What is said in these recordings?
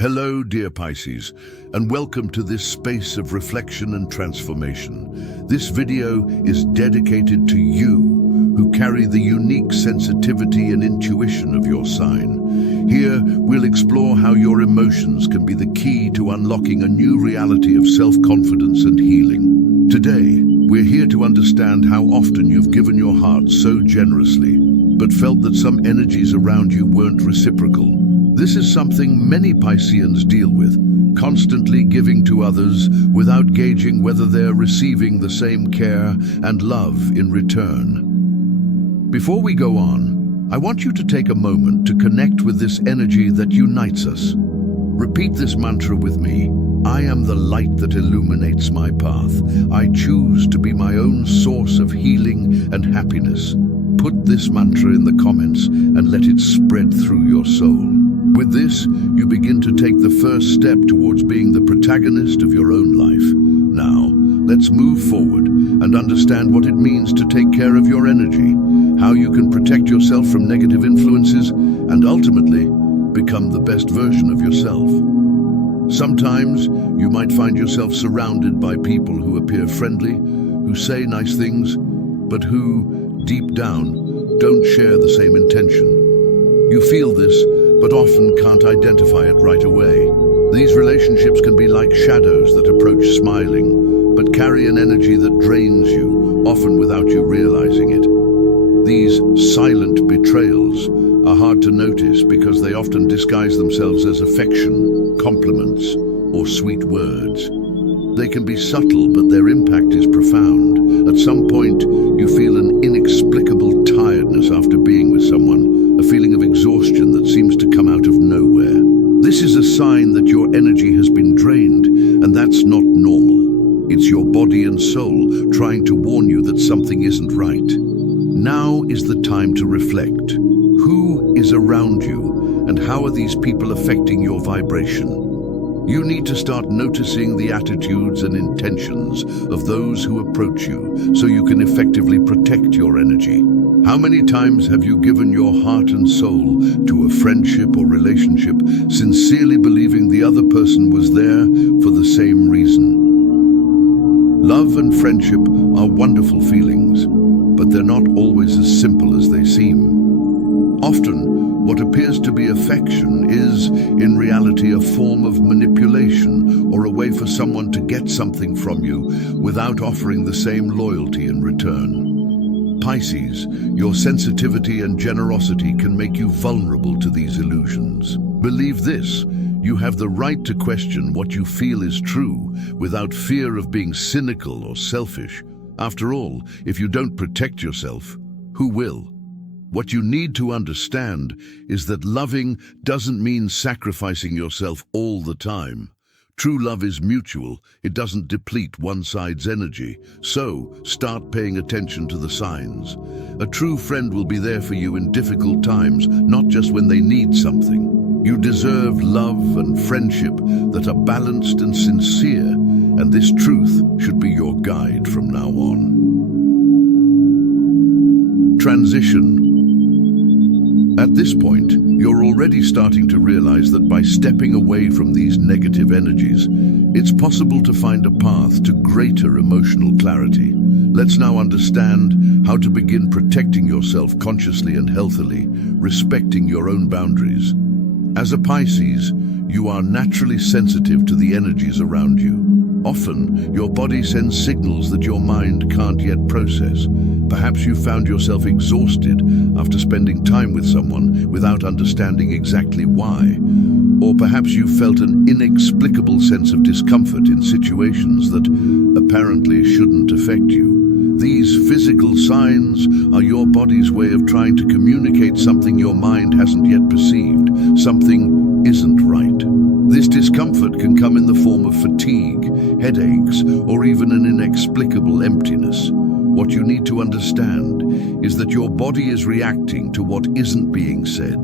Hello, dear Pisces, and welcome to this space of reflection and transformation. This video is dedicated to you who carry the unique sensitivity and intuition of your sign. Here, we'll explore how your emotions can be the key to unlocking a new reality of self-confidence and healing. Today, we're here to understand how often you've given your heart so generously, but felt that some energies around you weren't reciprocal. This is something many Pisceans deal with, constantly giving to others without gauging whether they're receiving the same care and love in return. Before we go on, I want you to take a moment to connect with this energy that unites us. Repeat this mantra with me. I am the light that illuminates my path. I choose to be my own source of healing and happiness. Put this mantra in the comments and let it spread through your soul. With this, you begin to take the first step towards being the protagonist of your own life. Now, let's move forward and understand what it means to take care of your energy, how you can protect yourself from negative influences, and ultimately, become the best version of yourself. Sometimes, you might find yourself surrounded by people who appear friendly, who say nice things, but who, deep down, don't share the same intention. You feel this, but often can't identify it right away. These relationships can be like shadows that approach smiling, but carry an energy that drains you, often without you realizing it. These silent betrayals are hard to notice because they often disguise themselves as affection, compliments, or sweet words. They can be subtle, but their impact is profound. At some point, you feel an inexplicable tiredness after being with someone, a feeling of exhaustion that seems to come out of nowhere. This is a sign that your energy has been drained, and that's not normal. It's your body and soul trying to warn you that something isn't right. Now is the time to reflect. Who is around you, and how are these people affecting your vibration? You need to start noticing the attitudes and intentions of those who approach you so you can effectively protect your energy. How many times have you given your heart and soul to a friendship or relationship, sincerely believing the other person was there for the same reason? Love and friendship are wonderful feelings, but they're not always as simple as they seem. Often, what appears to be affection is, in reality, a form of manipulation or a way for someone to get something from you without offering the same loyalty in return. Pisces, your sensitivity and generosity can make you vulnerable to these illusions. Believe this, you have the right to question what you feel is true without fear of being cynical or selfish. After all, if you don't protect yourself, who will? What you need to understand is that loving doesn't mean sacrificing yourself all the time. True love is mutual. It doesn't deplete one side's energy. So, start paying attention to the signs. A true friend will be there for you in difficult times, not just when they need something. You deserve love and friendship that are balanced and sincere, and this truth should be your guide from now on. Transition. At this point, you're already starting to realize that by stepping away from these negative energies, it's possible to find a path to greater emotional clarity. Let's now understand how to begin protecting yourself consciously and healthily, respecting your own boundaries. As a Pisces, you are naturally sensitive to the energies around you. Often, your body sends signals that your mind can't yet process. Perhaps you found yourself exhausted after spending time with someone without understanding exactly why. Or perhaps you felt an inexplicable sense of discomfort in situations that apparently shouldn't affect you. These physical signs are your body's way of trying to communicate something your mind hasn't yet perceived. Something isn't right. This discomfort can come in the form of fatigue, headaches, or even an inexplicable emptiness. What you need to understand is that your body is reacting to what isn't being said.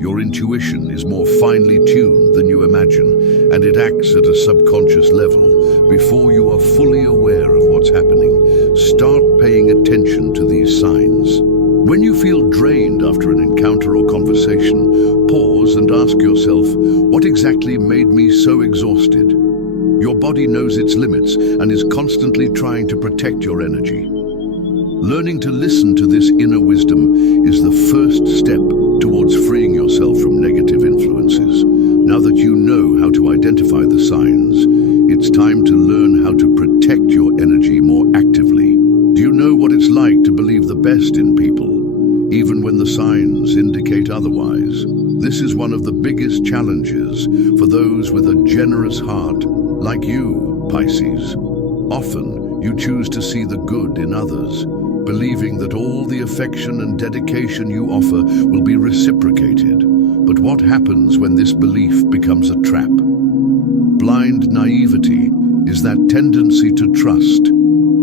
Your intuition is more finely tuned than you imagine, and it acts at a subconscious level before you are fully aware of what's happening. Start paying attention to these signs. When you feel drained after an encounter or conversation, Pause and ask yourself, what exactly made me so exhausted? Your body knows its limits and is constantly trying to protect your energy. Learning to listen to this inner wisdom is the first step towards freeing yourself from negative influences. Now that you know how to identify the signs, it's time to learn how to protect your energy more actively. Do you know what it's like to believe the best in people, even when the signs indicate otherwise? This is one of the biggest challenges for those with a generous heart, like you, Pisces. Often, you choose to see the good in others, believing that all the affection and dedication you offer will be reciprocated. But what happens when this belief becomes a trap? Blind naivety is that tendency to trust,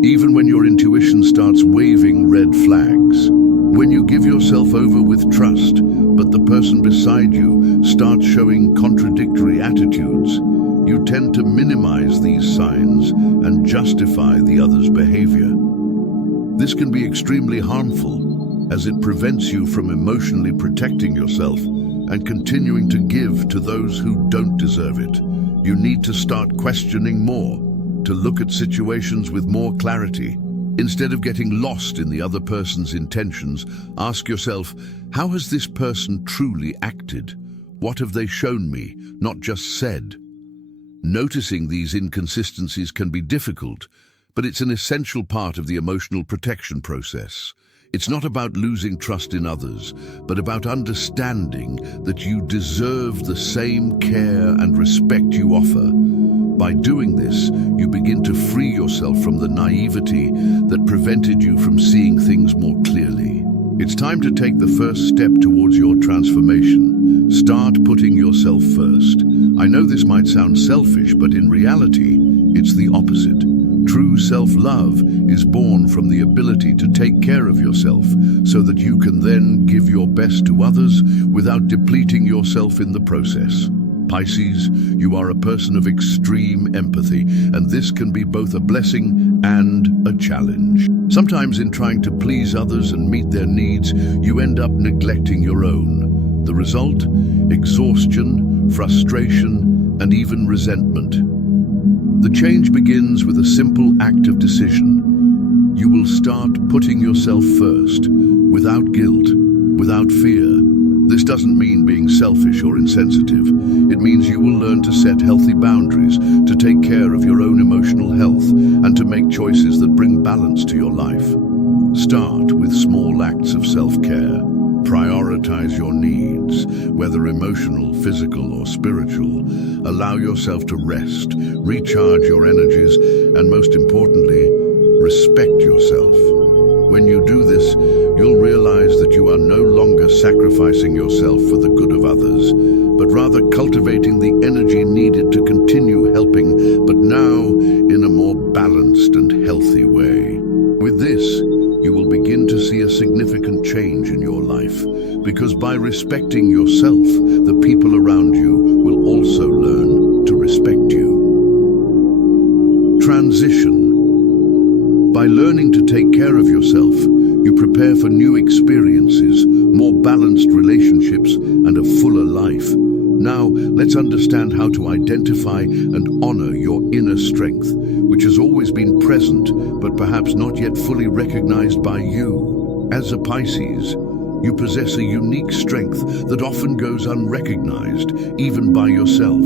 even when your intuition starts waving red flags. When you give yourself over with trust, but the person beside you starts showing contradictory attitudes, you tend to minimize these signs and justify the other's behavior. This can be extremely harmful, as it prevents you from emotionally protecting yourself and continuing to give to those who don't deserve it. You need to start questioning more, to look at situations with more clarity. Instead of getting lost in the other person's intentions, ask yourself, how has this person truly acted? What have they shown me, not just said? Noticing these inconsistencies can be difficult, but it's an essential part of the emotional protection process. It's not about losing trust in others, but about understanding that you deserve the same care and respect you offer. By doing this, you begin to free yourself from the naivety that prevented you from seeing things more clearly. It's time to take the first step towards your transformation. Start putting yourself first. I know this might sound selfish, but in reality, it's the opposite. True self-love is born from the ability to take care of yourself so that you can then give your best to others without depleting yourself in the process. Pisces, you are a person of extreme empathy, and this can be both a blessing and a challenge. Sometimes in trying to please others and meet their needs, you end up neglecting your own. The result? Exhaustion, frustration, and even resentment. The change begins with a simple act of decision. You will start putting yourself first, without guilt, without fear. This doesn't mean being selfish or insensitive. It means you will learn to set healthy boundaries, to take care of your own emotional health, and to make choices that bring balance to your life. Start with small acts of self-care. Prioritize your needs, whether emotional, physical, or spiritual. Allow yourself to rest, recharge your energies, and most importantly, respect yourself. When you do this, you'll realize that you are no longer sacrificing yourself for the good of others, but rather cultivating the energy needed to continue helping, but now in a more balanced and healthy way. With this, you will begin to see a significant change in your life, because by respecting yourself, the people around you will also learn to respect you. Transition. By learning to take care of yourself, you prepare for new experiences, more balanced relationships, and a fuller life. Now, let's understand how to identify and honor your inner strength, which has always been present, but perhaps not yet fully recognized by you. As a Pisces, you possess a unique strength that often goes unrecognized, even by yourself.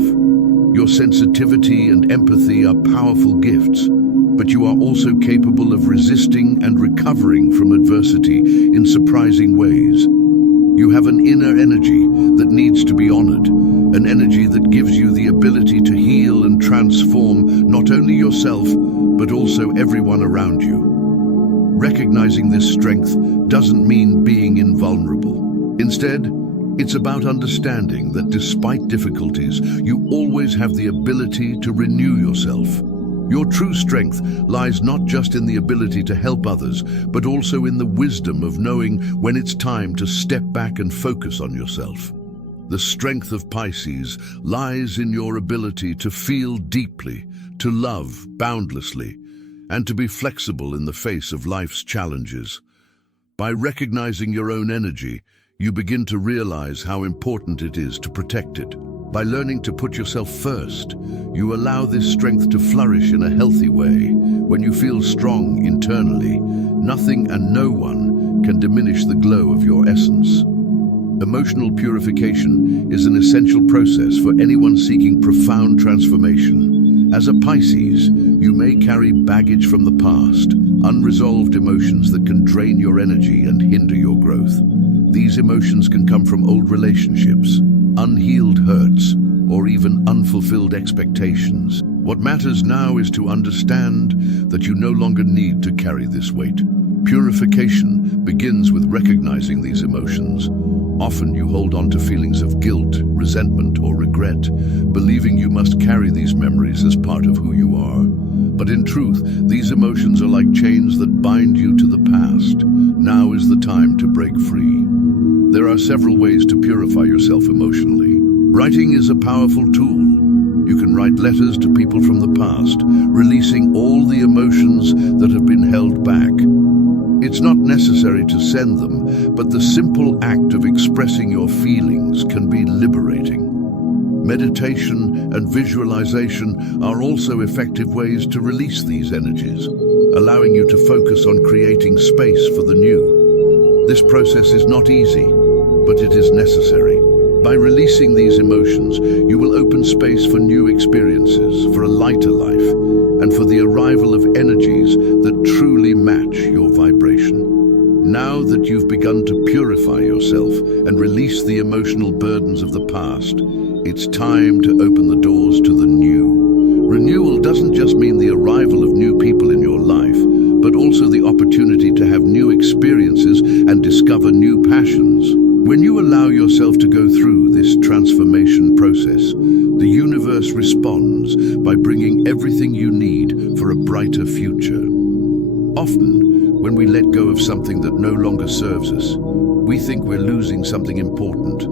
Your sensitivity and empathy are powerful gifts, but you are also capable of resisting and recovering from adversity in surprising ways. You have an inner energy that needs to be honored, an energy that gives you the ability to heal and transform not only yourself, but also everyone around you. Recognizing this strength doesn't mean being invulnerable. Instead, it's about understanding that despite difficulties, you always have the ability to renew yourself. Your true strength lies not just in the ability to help others, but also in the wisdom of knowing when it's time to step back and focus on yourself. The strength of Pisces lies in your ability to feel deeply, to love boundlessly, and to be flexible in the face of life's challenges. By recognizing your own energy, you begin to realize how important it is to protect it. By learning to put yourself first, you allow this strength to flourish in a healthy way. When you feel strong internally, nothing and no one can diminish the glow of your essence. Emotional purification is an essential process for anyone seeking profound transformation. As a Pisces, you may carry baggage from the past, unresolved emotions that can drain your energy and hinder your growth. These emotions can come from old relationships, unhealed hurts, or even unfulfilled expectations. What matters now is to understand that you no longer need to carry this weight. Purification begins with recognizing these emotions. Often you hold on to feelings of guilt, resentment, or regret, believing you must carry these memories as part of who you are. But in truth, these emotions are like chains that bind you to the past. Now is the time to break free. There are several ways to purify yourself emotionally. Writing is a powerful tool. You can write letters to people from the past, releasing all the emotions that have been held back. It's not necessary to send them, but the simple act of expressing your feelings can be liberating. Meditation and visualization are also effective ways to release these energies, allowing you to focus on creating space for the new. This process is not easy, but it is necessary. By releasing these emotions, you will open space for new experiences, for a lighter life, and for the arrival of energies that truly match your vibration. Now that you've begun to purify yourself and release the emotional burdens of the past, it's time to open the doors to the new. Renewal doesn't just mean the arrival of new people in your life, but also the opportunity to have new experiences and discover new passions. When you allow yourself to go through this transformation process, the universe responds by bringing everything you need for a brighter future. Often, when we let go of something that no longer serves us, we think we're losing something important.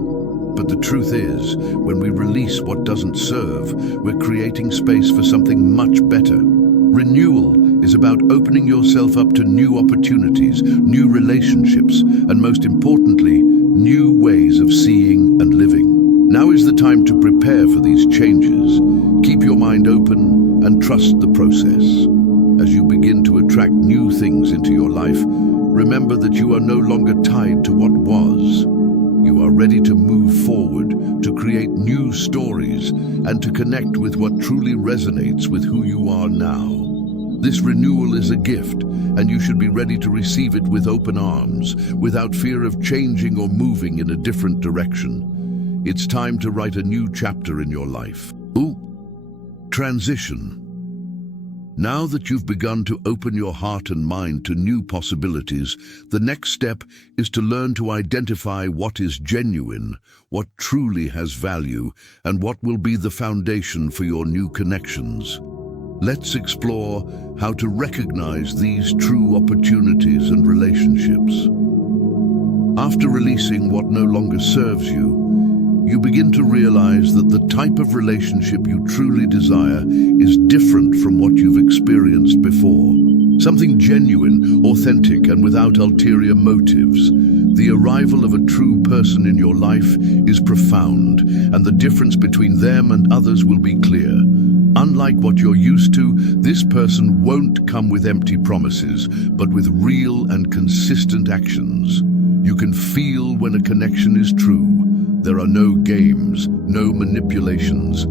But the truth is, when we release what doesn't serve, we're creating space for something much better. Renewal is about opening yourself up to new opportunities, new relationships, and most importantly, new ways of seeing and living. Now is the time to prepare for these changes. Keep your mind open and trust the process. As you begin to attract new things into your life, remember that you are no longer tied to what was. You are ready to move forward, to create new stories, and to connect with what truly resonates with who you are now. This renewal is a gift, and you should be ready to receive it with open arms, without fear of changing or moving in a different direction. It's time to write a new chapter in your life. Transition. Now that you've begun to open your heart and mind to new possibilities, the next step is to learn to identify what is genuine, what truly has value, and what will be the foundation for your new connections. Let's explore how to recognize these true opportunities and relationships. After releasing what no longer serves you, you begin to realize that the type of relationship you truly desire is different from what you've experienced before. Something genuine, authentic, and without ulterior motives. The arrival of a true person in your life is profound, and the difference between them and others will be clear. Unlike what you're used to, this person won't come with empty promises, but with real and consistent actions. You can feel when a connection is true. There are no games, no manipulations.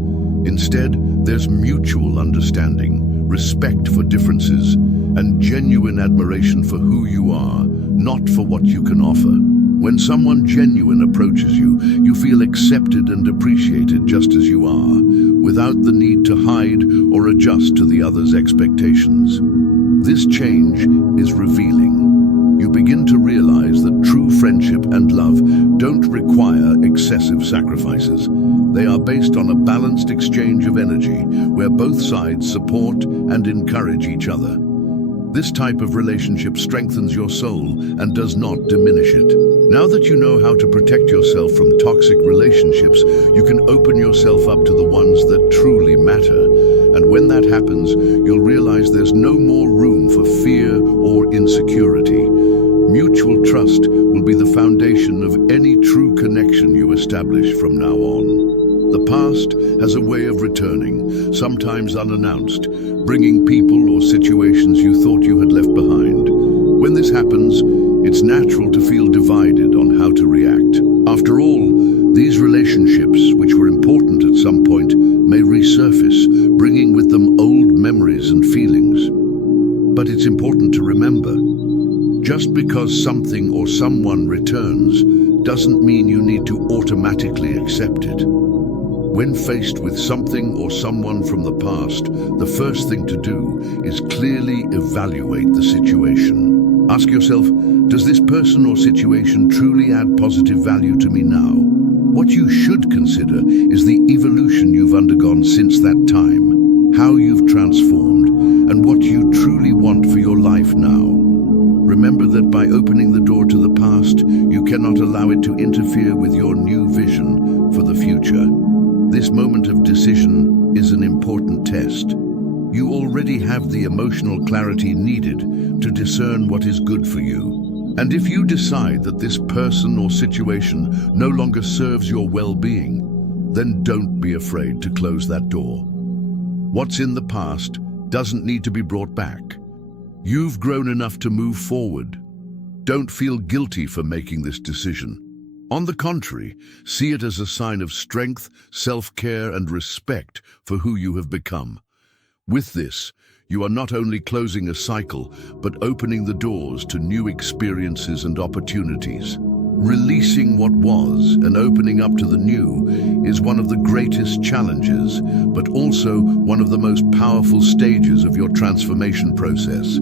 Instead, there's mutual understanding, respect for differences, and genuine admiration for who you are, not for what you can offer. When someone genuine approaches you, you feel accepted and appreciated just as you are, without the need to hide or adjust to the other's expectations. This change is revealing. You begin to realize that true friendship and love don't require excessive sacrifices. They are based on a balanced exchange of energy, where both sides support and encourage each other. This type of relationship strengthens your soul and does not diminish it. Now that you know how to protect yourself from toxic relationships, you can open yourself up to the ones that truly matter. And when that happens, you'll realize there's no more room for fear or insecurity. Mutual trust will be the foundation of any true connection you establish from now on. The past has a way of returning, sometimes unannounced, bringing people or situations you thought you had left behind. When this happens, it's natural to feel divided on how to react. After all, these relationships, which were important at some point, may resurface, bringing with them old memories and feelings. But it's important to remember, just because something or someone returns doesn't mean you need to automatically accept it. When faced with something or someone from the past, the first thing to do is clearly evaluate the situation. Ask yourself, does this person or situation truly add positive value to me now? What you should consider is the evolution you've undergone since that time, how you've transformed, and what you truly want for your life now. Remember that by opening the door to the past, you cannot allow it to interfere with your new vision for the future. This moment of decision is an important test. You already have the emotional clarity needed to discern what is good for you. And if you decide that this person or situation no longer serves your well-being, then don't be afraid to close that door. What's in the past doesn't need to be brought back. You've grown enough to move forward. Don't feel guilty for making this decision. On the contrary, see it as a sign of strength, self-care, and respect for who you have become. With this, you are not only closing a cycle, but opening the doors to new experiences and opportunities. Releasing what was and opening up to the new is one of the greatest challenges, but also one of the most powerful stages of your transformation process.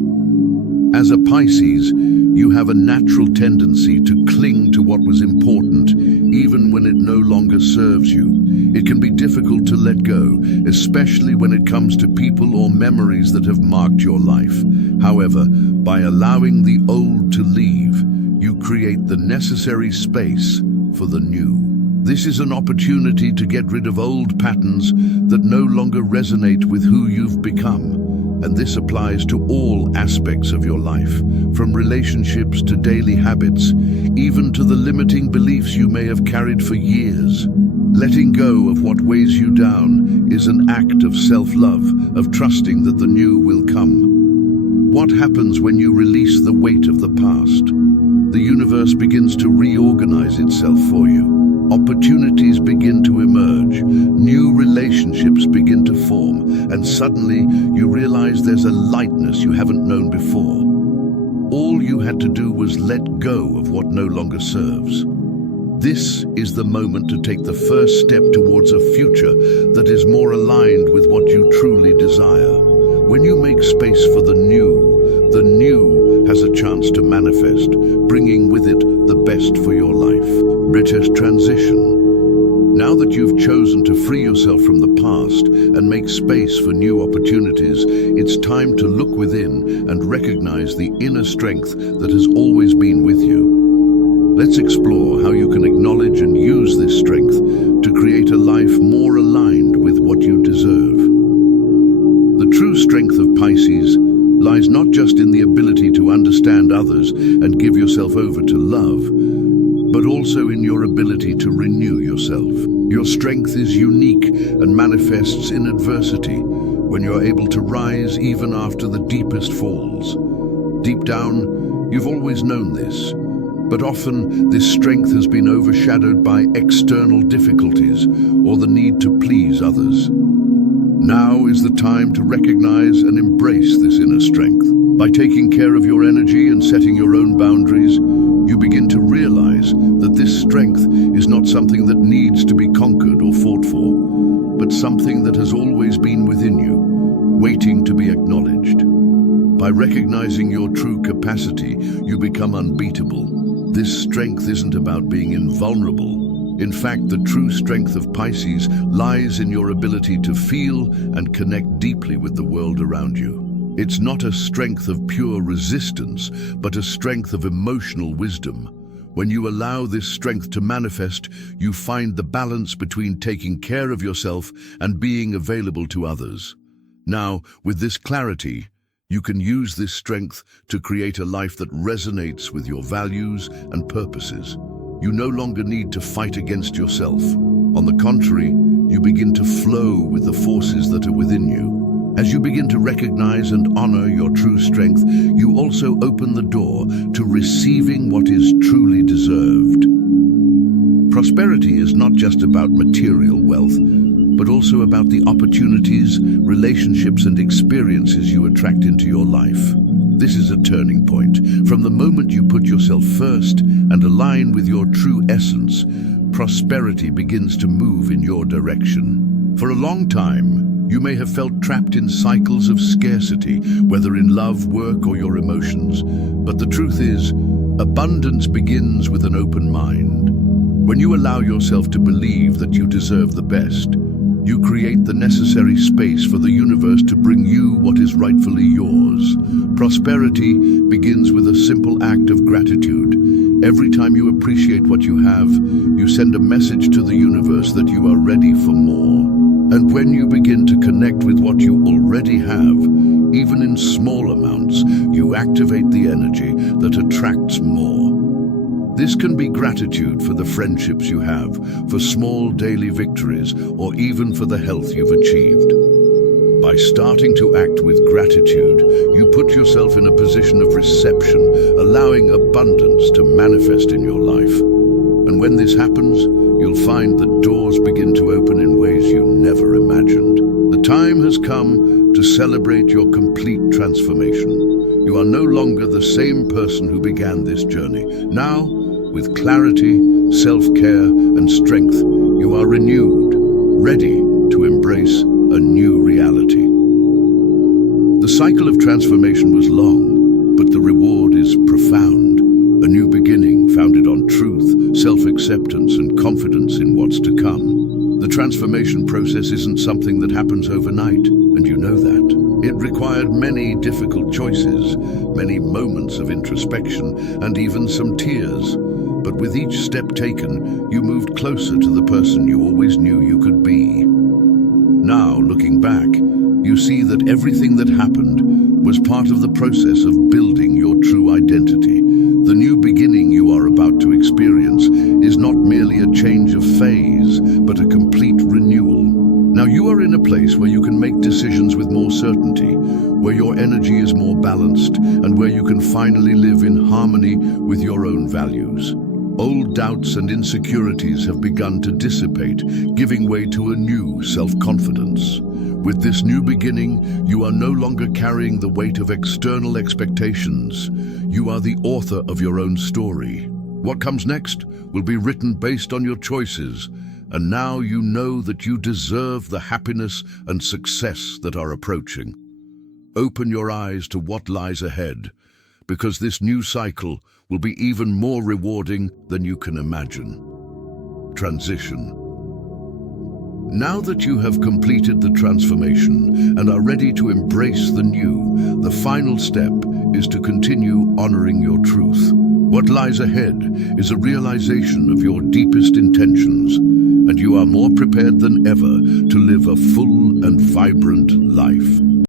As a Pisces, you have a natural tendency to cling to what was important, even when it no longer serves you. It can be difficult to let go, especially when it comes to people or memories that have marked your life. However, by allowing the old to leave, you create the necessary space for the new. This is an opportunity to get rid of old patterns that no longer resonate with who you've become. And this applies to all aspects of your life, from relationships to daily habits, even to the limiting beliefs you may have carried for years. Letting go of what weighs you down is an act of self-love, of trusting that the new will come. What happens when you release the weight of the past? The universe begins to reorganize itself for you. Opportunities begin to emerge, new relationships begin to form, and suddenly you realize there's a lightness you haven't known before. All you had to do was let go of what no longer serves. This is the moment to take the first step towards a future that is more aligned with what you truly desire. When you make space for the new has a chance to manifest, bringing with it the best for your life. British transition. Now that you've chosen to free yourself from the past and make space for new opportunities, it's time to look within and recognize the inner strength that has always been with you. Let's explore how you can acknowledge and use this strength to create a life more aligned with what you deserve. The true strength of Pisces lies not just in the ability to understand others and give yourself over to love, but also in your ability to renew yourself. Your strength is unique and manifests in adversity, when you're able to rise even after the deepest falls. Deep down, you've always known this, but often this strength has been overshadowed by external difficulties or the need to please others. Now is the time to recognize and embrace this inner strength. By taking care of your energy and setting your own boundaries, you begin to realize that this strength is not something that needs to be conquered or fought for, but something that has always been within you, waiting to be acknowledged. By recognizing your true capacity, you become unbeatable. This strength isn't about being invulnerable. In fact, the true strength of Pisces lies in your ability to feel and connect deeply with the world around you. It's not a strength of pure resistance, but a strength of emotional wisdom. When you allow this strength to manifest, you find the balance between taking care of yourself and being available to others. Now, with this clarity, You can use this strength to create a life that resonates with your values and purposes. You no longer need to fight against yourself. On the contrary, you begin to flow with the forces that are within you. As you begin to recognize and honor your true strength, you also open the door to receiving what is truly deserved. Prosperity is not just about material wealth, but also about the opportunities, relationships, and experiences you attract into your life. This is a turning point. From the moment you put yourself first and align with your true essence, prosperity begins to move in your direction. For a long time, you may have felt trapped in cycles of scarcity, whether in love, work, or your emotions. But the truth is, abundance begins with an open mind. When you allow yourself to believe that you deserve the best, you create the necessary space for the universe to bring you what is rightfully yours. Prosperity begins with a simple act of gratitude. Every time you appreciate what you have, you send a message to the universe that you are ready for more. And when you begin to connect with what you already have, even in small amounts, you activate the energy that attracts more. This can be gratitude for the friendships you have, for small daily victories, or even for the health you've achieved. By starting to act with gratitude, you put yourself in a position of reception, allowing abundance to manifest in your life. And when this happens, you'll find that doors begin to open in ways you never imagined. The time has come to celebrate your complete transformation. You are no longer the same person who began this journey. Now, with clarity, self-care, and strength, you are renewed, ready to embrace a new reality. The cycle of transformation was long, but the reward is profound. A new beginning founded on truth, self-acceptance, and confidence in what's to come. The transformation process isn't something that happens overnight, and you know that. It required many difficult choices, many moments of introspection, and even some tears. But with each step taken, you moved closer to the person you always knew you could be. Now, looking back, you see that everything that happened was part of the process of building your true identity. The new beginning you are about to experience is not merely a change of phase, but a complete renewal. Now you are in a place where you can make decisions with more certainty, where your energy is more balanced, and where you can finally live in harmony with your own values. Old doubts and insecurities have begun to dissipate, giving way to a new self-confidence. With this new beginning, you are no longer carrying the weight of external expectations. You are the author of your own story. What comes next will be written based on your choices, and now you know that you deserve the happiness and success that are approaching. Open your eyes to what lies ahead, because this new cycle will be even more rewarding than you can imagine. Transition. Now that you have completed the transformation and are ready to embrace the new, the final step is to continue honoring your truth. What lies ahead is a realization of your deepest intentions, and you are more prepared than ever to live a full and vibrant life.